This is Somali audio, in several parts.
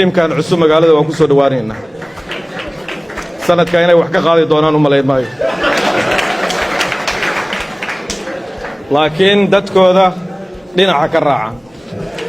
كان عصو مقالة وانكسو دوانينا سنة كاينة وحكا قاضي دونان وملايين مايو لكن دادكو ذا لنا حكا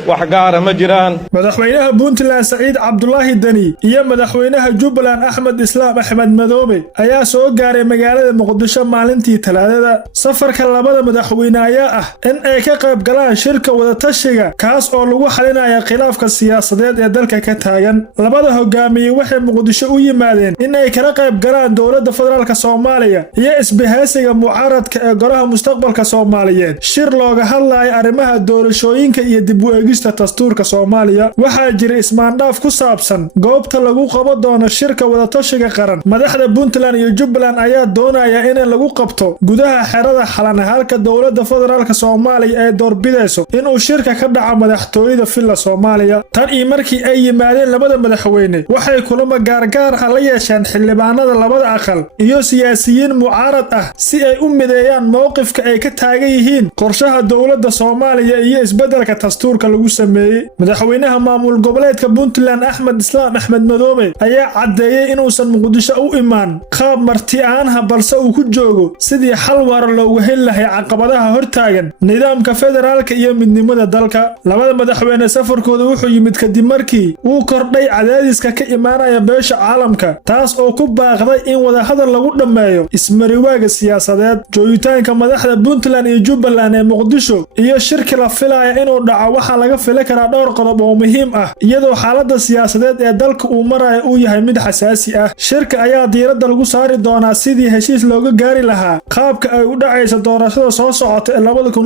وحقارة مجران مدحوينها بونتلان سعيد عبد الله الدني iyo madaxweynaha Jubbaland Axmed Islaam Axmed Madoobe ayaa soo gaaray magaalada Muqdisho maalintii Talaadada safarka labada madaxweyne ayaa ah in ay ka qayb galaan shirka wada tashiga kaas oo lagu xalinayo khilaafka siyaasadeed ee dalka ka taagan labada hogaamiye waxay Muqdisho u yimaadeen in ay kala qayb galaan dowladda federaalka Soomaaliya iyo isbahaysiga mucaaradka ee golaha mustaqbalka Soomaaliyeed shir looga hadlayo arrimaha doorashooyinka iyo dib u eegista dastuurka Soomaaliya waxaa jira ismaandhaaf ku saabsan goobta lagu qabo doono shirka wada tashiga qaran madaxda Puntland iyo Jubbaland ayaa doonaya in lagu qabto gudaha xerada xalan halka dowladda federaalka Soomaaliya ay doorbidayso inuu shirka ka dhaco madaxtooyada Villa Soomaaliya tan iyo markii ay yimaadeen labada madaxweyne waxay kulamo gaargaar ah la yeesheen xildhibaanada labada aqal iyo siyaasiyiin mucaarad ah si ay u mideeyaan mowqifka ay ka taagan yihiin qorshaha dowladda Soomaaliya iyo isbeddelka dastuurka lagu sameeyay madaxweynaha maamul goboleedka Puntland Axmed Islaam Axmed Madoobe ayaa cadeeyay inuusan Muqdisho u imaan qaab marti aan balse uu ku joogo sidii xal waara loogu heli lahaa caqabadaha hortaagan nidaamka federaalka iyo midnimada dalka labada madaxweyne safarkooda wuxuu yimid kadib markii uu kordhay cadaadiska ka imaanaya beesha caalamka taas oo ku baaqday in wada hadal lagu dhameeyo ismariwaaga siyaasadeed joogitaanka madaxda Puntland iyo Jubbaland ee Muqdisho iyo shirka la filayo inuu dhaco waxa laga fili karaa dhowr qodob oo muhiim ah iyadoo xaaladda siyaasadeed ee dalka uu marayo uu yahay mid xasaasi ah shirka ayaa diiradda lagu saari doonaa sidii heshiis looga gaari lahaa qaabka ay u dhacayso doorashada soo socota ee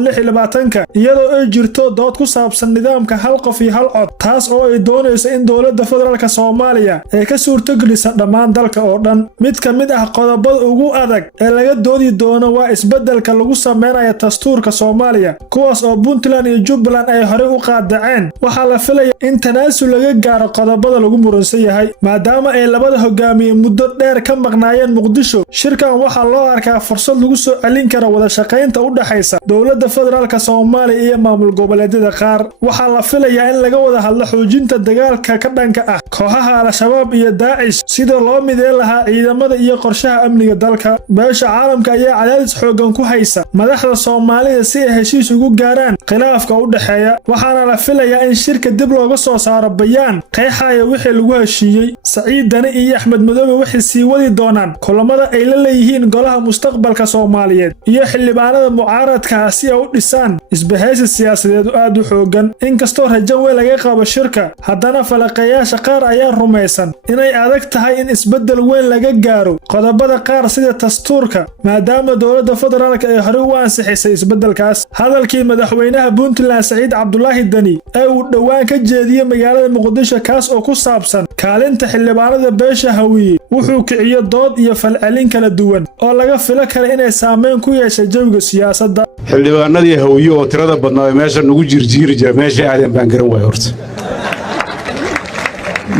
2026 iyadoo ay jirto dood ku saabsan nidaamka hal qof iyo hal cod taas oo ay doonayso in dowladda federaalka Soomaaliya ay ka suurtageliso dhammaan dalka oo dhan mid ka mid ah qodobada ugu adag ee laga doodi doono waa isbeddelka lagu sameeyo dastuurka Soomaaliya kuwaas oo Puntland iyo Jubbaland ay hore u qaadaceen waxa la filayaa in tanaasul laga gaaro qodobada lagu muransan yahay maadaama ay labada hogaamiye muddo dheer ka maqnaayeen Muqdisho shirkan waxa loo arkaa fursad lagu soo celin karo wada shaqaynta u dhaxaysa dowladda federaalka Soomaaliya iyo maamul goboleedyada qaar waxa la filayaa in laga wada hadlo xoojinta dagaalka ka dhanka ah kooxaha Al-Shabaab iyo Daesh sida loo mideyn lahaa ciidamada iyo qorshaha amniga dalka beesha caalamka ayaa cadaadis xoogan ku haysa madaxda Soomaaliya si ay heshiis ugu gaaraan khilaafka u dhaxeeya waxaana la filayaa in shirka dib looga soo saaro bayaan qeexaya wixii lagu heshiiyay Saciid Dani iyo Axmed Madoobe waxay sii wadi doonaan kulamada ay la leeyihiin golaha mustaqbalka Soomaaliyeed iyo xildhibaanada mucaaradka si ay u dhisaan isbahaysi siyaasadeed aad u xoogan inkastoo rajo weyn laga qabo shirka haddana falaqayaasha qaar ayaa rumaysan inay adag tahay in isbeddel weyn laga gaaro qodobada qaar sida dastuurka maadaama dowladda federaalka ay hore u ansixisay isbeddelkaas hadalkii madaxweynaha Puntland Saciid Cabdullaahi Dani ee uu dhawaan ka jeediyay magaalada Muqdisho kaas oo ku saabsan kaalinta xildhibaanada beesha Hawiye wuxuu kiciyo dood iyo falcelin kala duwan oo laga fila karo inay saameyn ku yeesho jawiga siyaasadda xildhibaanadii Hawiye oo tirada badnaa meesha nagu jirjiiri jiray meesha aadan baan garan waay horta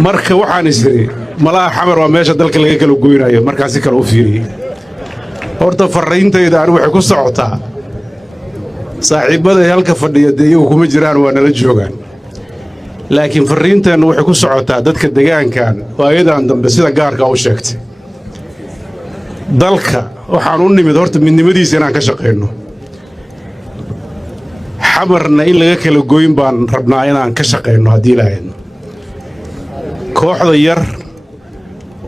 marka waxaan isiri malaha xamar waa meesha dalka laga kala goynayo markaas kale u fiiriyay horta fariintayda aan waxay ku socotaa saaxiibada halka fadhiya iyagu kuma jiraan waa nala joogaan laakiin fariintan waxay ku socotaa dadka deegaankan oo ayadan dambe sida gaarka u sheegtay dalka waxaan u nimid horta midnimadiisa inaan ka shaqeyno xamarna in laga kala gooyin baan rabnaa inaan ka shaqeyno haddii lahaydno kooxda yar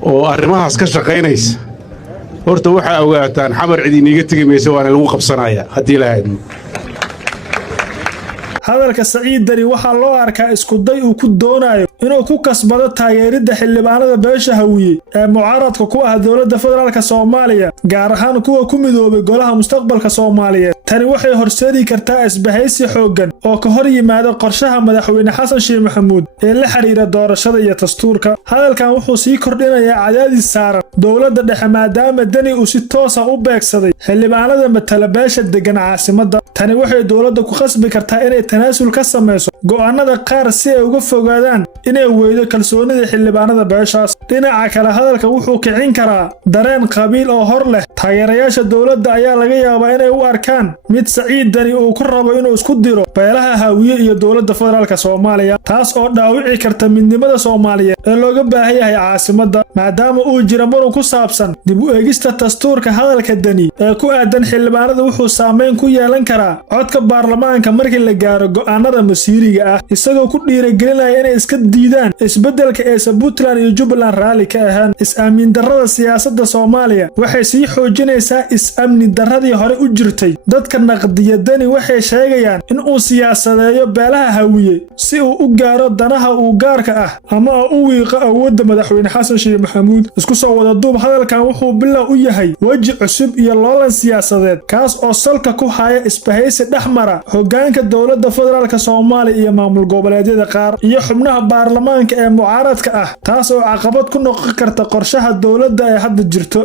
oo arrimahaas ka shaqeynaysa horta waxaa ogaataan xamar cid iniga tegi maysa waana lagu qabsanaya haddii lahaydno hadalka Saciid Dani waxa loo arkaa isku day uu ku doonayo inuu ku kasbado taageerida xildhibaanada beesha Hawiye ee mucaaradka ku ah dowladda federaalka Soomaaliya gaar ahaan kuwa ku midoobay golaha mustaqbalka Soomaaliyeed tani waxay horseedi kartaa isbahaysi xoogan oo ka hor yimaada qorshaha madaxweyne Xasan Sheikh Maxamuud ee la xiriira doorashada iyo dastuurka hadalkan wuxuu sii kordhinayaa cadaadis saaran dowladda dhexe maadaama Dani uu si toos ah u beegsaday xildhibaanada matala beesha degan caasimadda tani waxay dowladda ku khasbi kartaa inay tanaasul ka sameeyso go'aanada qaar si ay uga fogaadaan inay weydo kalsoonida xildhibaanada beeshaas dhinaca kale hadalka wuxuu kicin karaa dareen qabiil oo hor leh taageerayaasha dowladda ayaa laga yaabaa inay u arkaan mid Saciid Dani uu ku rabo inuu isku diro beelaha Hawiye iyo dowladda federaalka Soomaaliya taas oo dhaawici karta midnimada Soomaaliyeed ee looga baahan yahay caasimadda maadaama uu jiro muran ku saabsan dib u eegista dastuurka hadalka Dani ee ku aadan xildhibaanada wuxuu saameyn ku yeelan karaa codka baarlamaanka markii la gaaro go'aanada masiiriga ah isagoo ku dhiirigelinaya inay iska diidaan isbeddelka ee Puntland iyo Jubbaland raali ka ahaan is-aamin darrada siyaasadda Soomaaliya waxay sii xoojinaysaa is-amni darradii hore u jirtay dadka naqdiya Dani waxay sheegayaan in uu siyaasadeeyo beelaha Hawiye si uu u gaaro danaha uu gaarka ah ama uu wiiqo awoodda madaxweyne Xasan Sheikh Maxamuud isku soo wada duub hadalkan wuxuu bilow u yahay waji cusub iyo loolan siyaasadeed kaas oo salka ku haya isbahaysi dhexmara hoggaanka dowladda federaalka Soomaaliya iyo maamul goboleedyada qaar iyo xubnaha baarlamaanka ee mucaaradka ah taas oo caqabad ku noqon karta qorshaha dowladda ee hadda jirto